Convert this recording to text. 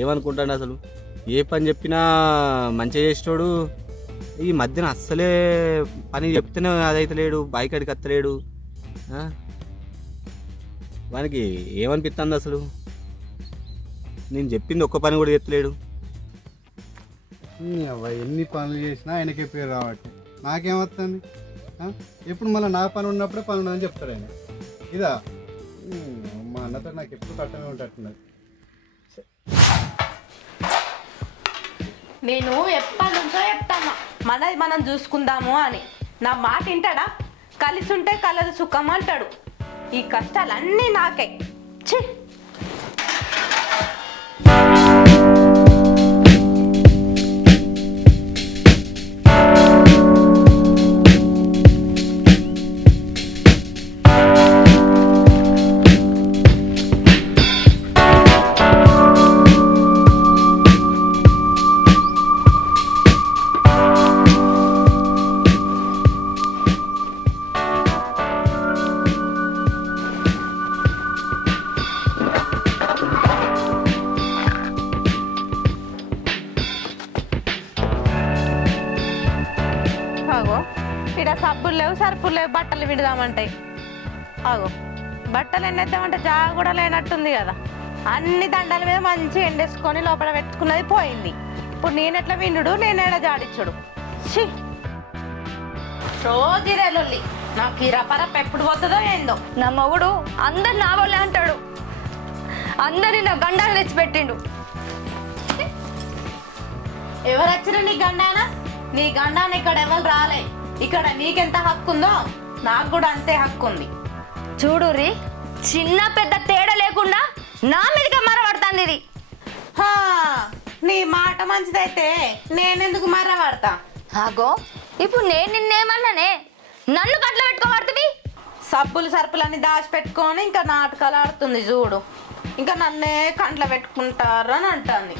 ఏమనుకుంటాడు అసలు? ఏ పని చెప్పినా మంచిగా చేసేటోడు ఈ మధ్యన అస్సలే పని చెప్తేనే అదైతే లేడు, బాయికాడికి అత్తలేడు. వానికి ఏమనిపిస్తుంది అసలు? నేను చెప్పింది ఒక్క పని కూడా చెప్తలేడు. ఎన్ని పనులు చేసినా ఆయనకే పేరు రావట్లేదు. నాకేమవుతుంది? ఎప్పుడు మళ్ళీ నా పని ఉన్నప్పుడే పని ఉన్నదని చెప్తాడు ఆయన. ఇదా మా అన్నతో నాకు ఎప్పుడు కట్టమే ఉంటున్నది. నేను ఎప్పటి నుంచో చెప్తాను మనది మనం చూసుకుందాము అని. నా మాట వింటాడా? కలిసి ఉంటే కలదు సుఖం అంటాడు. ఈ కష్టాలన్నీ నాకే. ఛీ! ఇక్కడ సబ్బులు లేవు, సరుపులు లేవు, బట్టలు విడదామంటే ఆగో బట్టలు ఎండేద్దామంటే జాగ కూడా లేనట్టుంది కదా. అన్ని దండాల మీద మంచిగా ఎండేసుకొని లోపల పెట్టుకున్నది పోయింది. ఇప్పుడు నేనెట్లా విండు, నేనేడా జాడిచ్చుడు. రోజు ఇరేలొల్లి. నాకు ఈ రపరప్ ఎప్పుడు పోతుందో ఏందో. నా మొగుడు అందరు నా వాళ్ళే అంటాడు. అందరి నా గండాలు తెచ్చిపెట్టిండు. ఎవరు వచ్చినా నీ గండానా? నీ గండాన్ని ఇక్కడ ఎవరు రాలే. ఇక్కడ నీకెంత హక్కు ఉందో నాకు కూడా అంతే హక్కు ఉంది. చూడుర్రి, చిన్న పెద్ద తేడా లేకుండా నా మీదగా మరపడుతుంది ఇది. నీ మాట మంచిదైతే నేనెందుకు మర్రపడతా? ఆగో ఇప్పుడు నేను నిన్నేమన్నానే? నన్ను కట్ల పెట్టుకోబడుతుంది. సబ్బులు సరుపులన్నీ దాచిపెట్టుకొని ఇంకా నాటకాలు ఆడుతుంది చూడు. ఇంకా నన్నే కంట్లో పెట్టుకుంటారు అని అంటుంది.